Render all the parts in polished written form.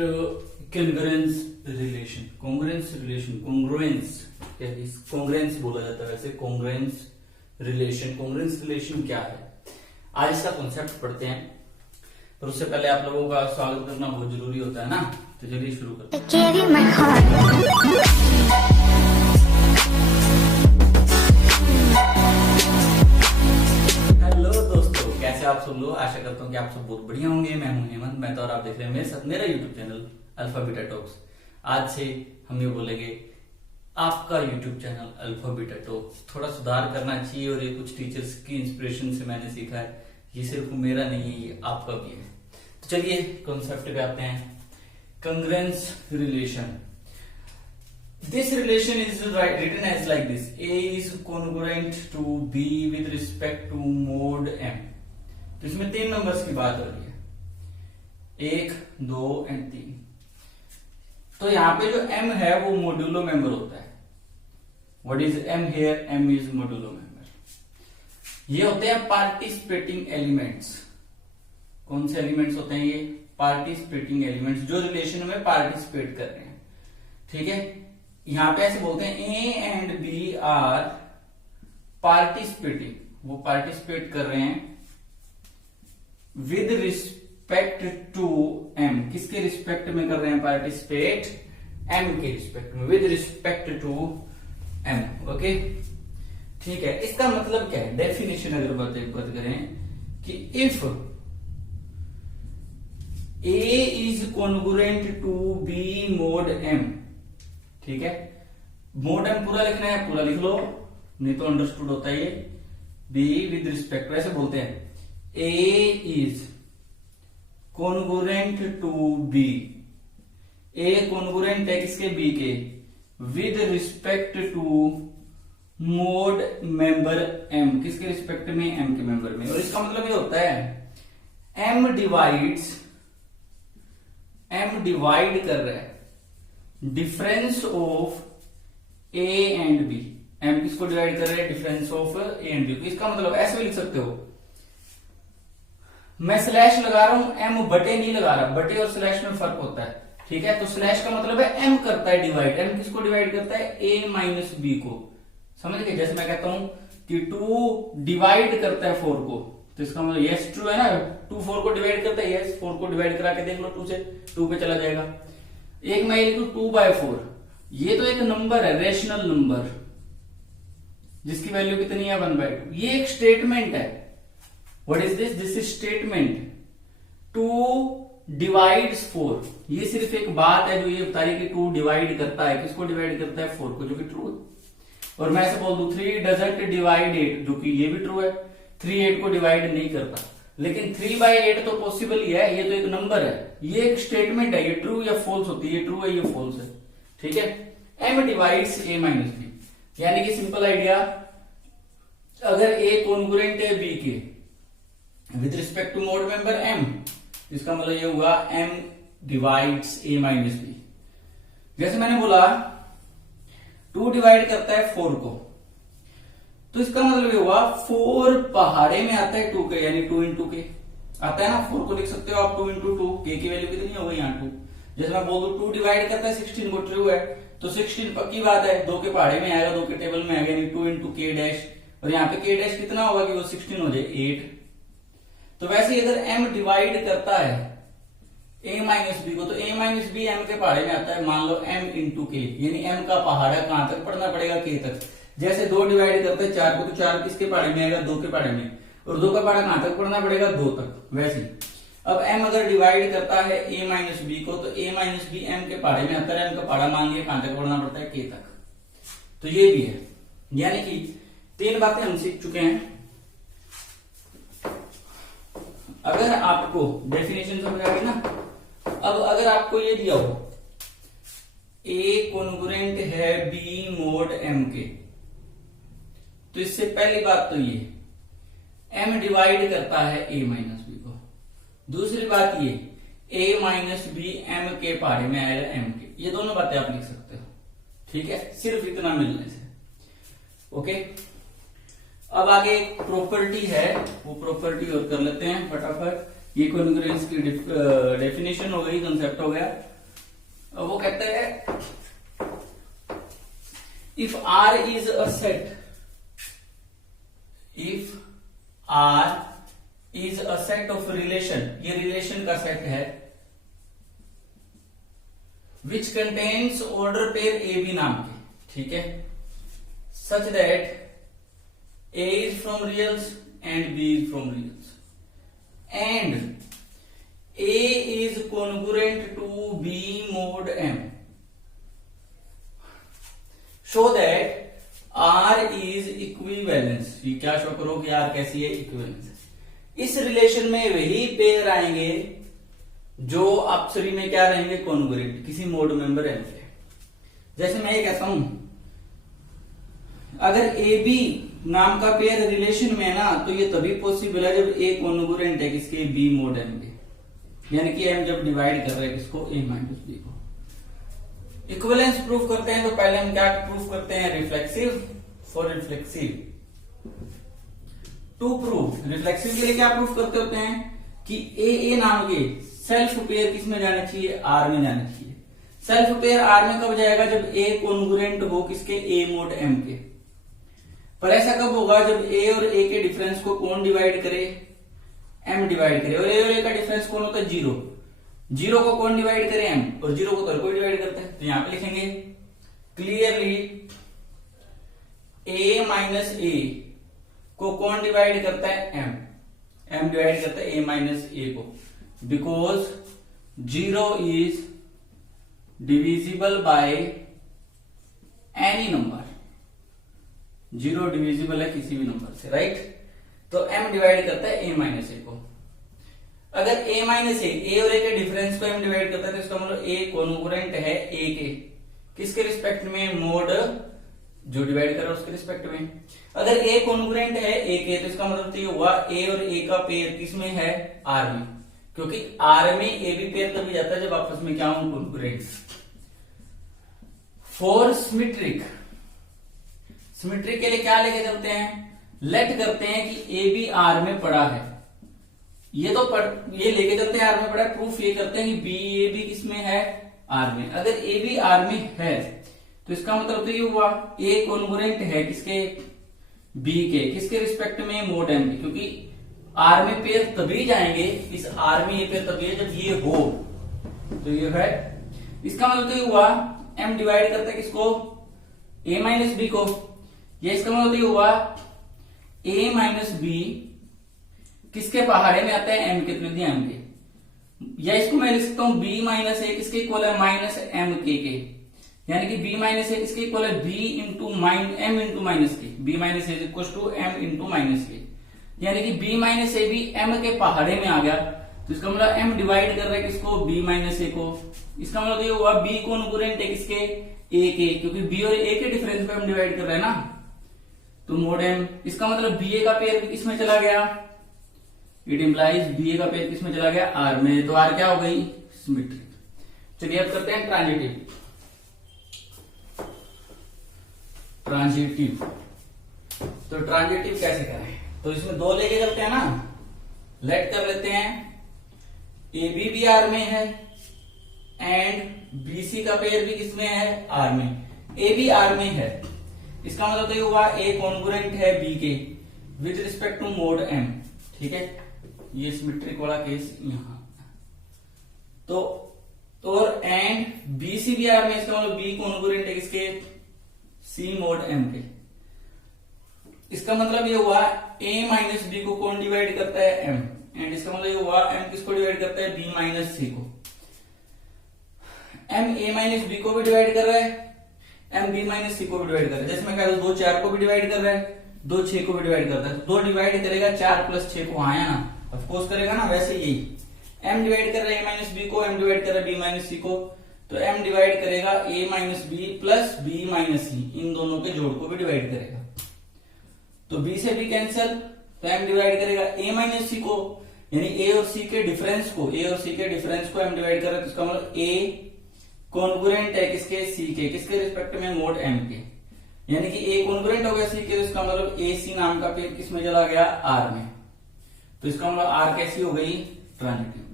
Congruence relation, congruence relation, congruence बोला जाता है वैसे, कॉन्ग्रुएंस रिलेशन। कॉन्ग्रुएंस रिलेशन क्या है, आज इसका कॉन्सेप्ट पढ़ते हैं। पर उससे पहले आप लोगों का स्वागत करना बहुत जरूरी होता है ना, तो चलिए शुरू करते हैं। हेलो दोस्तों, कैसे आप सब लोग? आशा करता हूँ कि आप सब बहुत बढ़िया होंगे। मैं हूँ हेमंत मेहता और आप देख रहे हैं मेरे साथ मेरा YouTube channel alpha beta talks. आज से हम ये बोलेंगे आपका YouTube channel alpha beta talks थोड़ा सुधार करना चाहिए, और ये कुछ टीचर्स की इंस्पिरेशन से मैंने सीखा है। ये सिर्फ मेरा नहीं है, ये आपका भी है। तो चलिए कॉन्सेप्ट पे आते हैं। Congruence relation, this relation is written as like this: a is congruent to b with respect to mod m। तो इसमें 3 नंबर्स की बात हो रही है, 1, 2 एंड 3। तो यहाँ पे जो m है वो मोडुलो मेंबर होता है। What is m here? m is modulo member. ये होते हैं पार्टिसिपेटिंग एलिमेंट्स। कौन से एलिमेंट्स होते हैं ये? पार्टिसिपेटिंग एलिमेंट्स, जो रिलेशन में पार्टिसिपेट कर रहे हैं। ठीक है, यहां पे ऐसे बोलते हैं A and B are participating, वो पार्टिसिपेट कर रहे हैं विद रिस्पेक्ट टू एम। किसके रिस्पेक्ट में कर रहे हैं पार्टिसिपेट? एम के रिस्पेक्ट में, with respect to M. Okay, ठीक है। इसका मतलब क्या है? डेफिनेशन अगर बात करें कि if A is congruent to B mod M, ठीक है, मोड एम पूरा लिखना है, पूरा लिख लो, नहीं तो अंडरस्टूड होता है ये। बी विद रिस्पेक्ट, वैसे बोलते हैं A is congruent to B. A congruent है किसके? बी के, with respect to mod member M. किसके रिस्पेक्ट में? एम के मेंबर में। और इसका मतलब ये होता है एम डिवाइड कर रहा है difference of A and B. M किसको डिवाइड कर रहे हैं? Difference of A and B. इसका मतलब ऐसे भी लिख सकते हो, मैं स्लैश लगा रहा हूं, एम बटे नहीं लगा रहा। बटे और स्लैश में फर्क होता है, ठीक है। तो स्लैश का मतलब है एम करता है डिवाइड। एम किसको डिवाइड करता है? ए माइनस बी को। समझ गए? जैसे मैं कहता हूं कि 2 डिवाइड करता है 4 को, तो इसका मतलब यस ट्रू है ना। 2 4 को डिवाइड करता है, यस 4 को डिवाइड करा के देख लो, 2 से 2 पे चला जाएगा। एक मैं लिखू 2/4, ये तो एक नंबर है, रेशनल नंबर, जिसकी वैल्यू कितनी है? 1/2। ये एक स्टेटमेंट है। What is this? This is statement. 2 divides 4, ये सिर्फ एक बात है जो ये बता रही है कि 2 डिवाइड करता है। किसको डिवाइड करता है? 4 को, जो कि ट्रू है। और मैं ऐसे बोल दूं 3 डजंट डिवाइड 8, जो कि ये भी ट्रू है। 3 8 को डिवाइड नहीं करता, लेकिन 3/8 तो पॉसिबल ही है, ये तो एक नंबर है। ये एक स्टेटमेंट है, ये ट्रू या फॉल्स होती है। ये ट्रू है, ये फॉल्स है, ठीक है। M divides A minus B, यानी कि सिंपल आइडिया, अगर ए कॉन्ग्रुएंट है बी के with respect to mod member M, इसका मतलब ये हुआ M divides A minus B. जैसे मैंने बोला 2 डिवाइड करता है 4 को, तो इसका मतलब ये हुआ 4 पहाड़े में आता है 2 के, यानी 2 इंटू के आता है ना। 4 को लिख सकते हो आप 2 इंटू 2, के की वैल्यू कितनी होगी? यहाँ 2। जैसे मैं बोल दूं 2 डिवाइड करता है 16 को, ट्रू है, तो 16 पक्की बात है 2 के पहाड़े में आएगा, 2 के टेबल में आएगा, यानी 2 इंटू के डैश। और यहाँ पे के डैश कितना होगा कि वो 16 हो जाए 8। तो वैसे ही अगर एम डिवाइड करता है ए माइनस बी को, तो ए माइनस बी एम के पहाड़े में आता है। मान लो एम इंटू के, यानी एम का पहाड़ा कहां तक पढ़ना पड़ेगा? के तक। जैसे 2 डिवाइड करते हैं 4 को, तो 4 किसके पहाड़े में आएगा? 2 के पहाड़े में। और 2 का पहाड़ा कहां तक पढ़ना पड़ेगा? 2 तक। वैसे अब m अगर डिवाइड करता है a माइनस बी को, तो a माइनस बी एम के पहाड़े में आता है। m का पहाड़ा मान लिया कहां तक पढ़ना पड़ता है? k तक। तो ये भी है, यानी कि 3 बातें हम सीख चुके हैं। अगर आपको डेफिनेशन समझ आ गई ना, अब अगर आपको ये दिया हो a कॉन्ग्रुएंट है b मोड m के, तो इससे पहली बात तो ये m डिवाइड करता है a माइनस बी को। दूसरी बात ये a माइनस बी m के पहाड़े में आएगा m के। ये दोनों बातें आप लिख सकते हो, ठीक है, सिर्फ इतना मिलने से। ओके, अब आगे एक प्रॉपर्टी है, वो प्रॉपर्टी और कर लेते हैं फटाफट। ये कॉन्ग्रुएंस की डेफिनेशन हो गई, कंसेप्ट हो गया। अब वो कहता है if R is a set, if R is a set of relation, ये रिलेशन का सेट है, which contains order pair A B नाम के, ठीक है, such that A is from reals and B is from reals and A is congruent to B mod M, show that R is equivalence। ये क्या show करो कि R कैसी है, इक्विवेलेंस। इस रिलेशन में वही पेयर आएंगे जो अपसरी में क्या रहेंगे, कॉन्ग्रुएंट, किसी मोड मेंबर M के। जैसे मैं ये कहता हूं अगर ए बी नाम का पेयर रिलेशन में है ना, तो ये तभी पॉसिबल है जब ए कॉन्ग्रुएंट है किसके, बी मोड एम के, यानी कि एम जब डिवाइड कर रहे हैं किसको, ए माइनस बी को। इक्विवेलेंस प्रूफ करते हैं तो पहले हम क्या प्रूफ करते हैं, reflexive. For reflexive to proof, reflexive के लिए क्या प्रूफ करते होते हैं कि ए नाम के सेल्फ पेयर किस में जाना चाहिए, आर में जाना चाहिए। सेल्फ पेयर आर में कब जाएगा, जब ए कॉन्ग्रुएंट हो किसके, ए मोड एम के। पर ऐसा कब होगा, जब ए और ए के डिफरेंस को कौन डिवाइड करे, एम डिवाइड करे। और ए का डिफरेंस कौन होता है, जीरो। जीरो को कौन डिवाइड करे, एम, और जीरो को तो कोई डिवाइड करता है। तो यहां पे लिखेंगे क्लियरली ए माइनस ए को कौन डिवाइड करता है, एम डिवाइड करता है ए माइनस ए को, because zero is divisible by any number, zero divisible है किसी भी नंबर से, राइट। तो m डिवाइड करता है a माइनस ए को। अगर a माइनस ए और a के डिफरेंस को m डिवाइड करता है तो इसका मतलब a कॉन्ग्रुएंट है a के, किसके रिस्पेक्ट में, मोड जो डिवाइड कर रहा है उसके रिस्पेक्ट में। अगर a कॉन्ग्रुएंट है a के तो इसका मतलब तो ये हुआ a और a का पेयर किसमें है, R में, क्योंकि R में a भी पेयर तभी जाता है जब आपस में क्या हो, कॉन्ग्रुएंट। फॉर सिमेट्रिक, सिमेट्रिक के लिए क्या लेके चलते हैं, लेट करते हैं कि ए बी आर में पड़ा है, ये तो ये लेके चलते हैं आर में पड़ा है, प्रूफ ये करते हैं कि बी ए बी किसमें है, आर में। अगर ए बी आर में है तो इसका मतलब तो ये हुआ ए कॉन्ग्रुएंट है किसके, बी के, किसके रिस्पेक्ट में, मोड एम के, क्योंकि आर में पेयर तभी जाएंगे, इस आर में ये पेयर तभी है जब ये हो, तो ये है। इसका मतलब तो ये हुआ एम डिवाइड करता है किसको, ए माइनस बी को। ये इसका मतलब ये हुआ a माइनस बी किसके पहाड़े में आता है, m कितने दिए, m के। या इसको मैं लिख सकता हूं b माइनस ए किसके इक्वल है, माइनस एम के, यानी कि b माइनस ए किसके इक्वल है, b into M into minus K, b minus A equal to M into minus K, यानी कि b माइनस ए भी m के पहाड़े में आ गया। तो इसका मतलब m डिवाइड कर रहा है किसको, b माइनस ए को। इसका मतलब ये हुआ b कॉन्ग्रुएंट है किसके, a के, क्योंकि b और a के डिफरेंस पे हम डिवाइड कर रहे हैं ना, तो मोड एम। इसका मतलब बी ए का पेयर किसमें चला गया, इट इंप्लाइज बी ए का पेयर किसमें चला गया, आर में, तो आर क्या हो गई, सिमेट्रिक। चलिए अब करते हैं ट्रांजिटिव। ट्रांजिटिव तो ट्रांजिटिव कैसे करें, तो इसमें दो लेके चलते हैं ना, लेट कर लेते हैं ए बी भी आर में है एंड बी सी का पेयर भी किसमें है, आर में। ए बी आर में है, इसका मतलब तो ये हुआ ए कॉन्ग्रुएंट है बी के with respect to mod M, ठीक है। ये सिमेट्रिक वाला केस यहां तो और and B C B R में, इसका मतलब बी कॉन्ग्रुएंट है किसके, सी मोड एम के। इसका मतलब ये हुआ ए माइनस बी को कौन डिवाइड करता है, एम, एंड इसका मतलब ये हुआ एम किसको डिवाइड करता है, बी माइनस सी को। एम ए माइनस बी को भी डिवाइड कर रहा है, एम बी माइनस सी को भी डिवाइड कर रहा है। जैसे मैं कह रहा हूं 2 4 को भी डिवाइड कर रहा है, 2 6 को भी डिवाइड करता है, तो 2 डिवाइड करेगा 4 प्लस 6 को, आया ना, ऑफकोर्स करेगा ना। वैसे यही एम डिवाइड कर रहा है ए माइनस बी को, एम डिवाइड कर रहा है बी माइनस सी को, तो एम डिवाइड करेगा A minus B plus B minus C, इन दोनों के जोड़ को भी डिवाइड करेगा। तो बी से बी कैंसिल, तो एम डिवाइड करेगा ए माइनस सी को, यानी ए और सी के डिफरेंस को, ए और सी के डिफरेंस को एम डिवाइड कर रहा है, तो इसका मतलब ए कॉन्ग्रुएंट है किसके, सी के, किसके रिस्पेक्ट में, मोड एम के, यानी कि ए कॉन्ग्रुएंट हो गया सी के, तो इसका मतलब ए सी नाम का पेयर किस में चला गया, आर में। तो इसका मतलब आर कैसी हो गई, ट्रांजिटिव।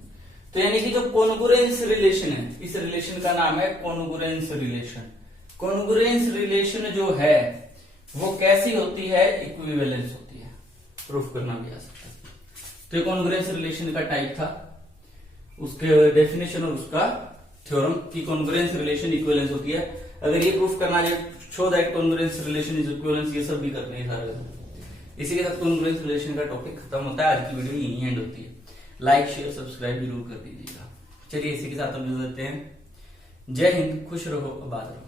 तो यानी कि जो कॉन्ग्रुएंस रिलेशन है, इस रिलेशन का नाम है कॉन्ग्रुएंस रिलेशन। कॉन्ग्रुएंस रिलेशन जो है वो कैसी होती है, इक्विवेलेंस होती है, प्रूफ करना भी आ सकता है। तो ये कॉन्ग्रुएंस रिलेशन का टाइप था, उसके डेफिनेशन और उसका थ्योरम कि कॉन्ग्रुएंस रिलेशन इक्विवेलेंस होती है। अगर ये प्रूफ करना है, show that congruence relation is equivalence, ये सब भी करने हैं सारे। इसी के साथ कॉन्ग्रुएंस रिलेशन का टॉपिक खत्म होता है। आज की वीडियो यहीं एंड होती है। लाइक शेयर सब्सक्राइब जरूर कर दीजिएगा। चलिए इसी के साथ हम मिल जाते हैं। जय हिंद, खुश रहो, आबाद रहो।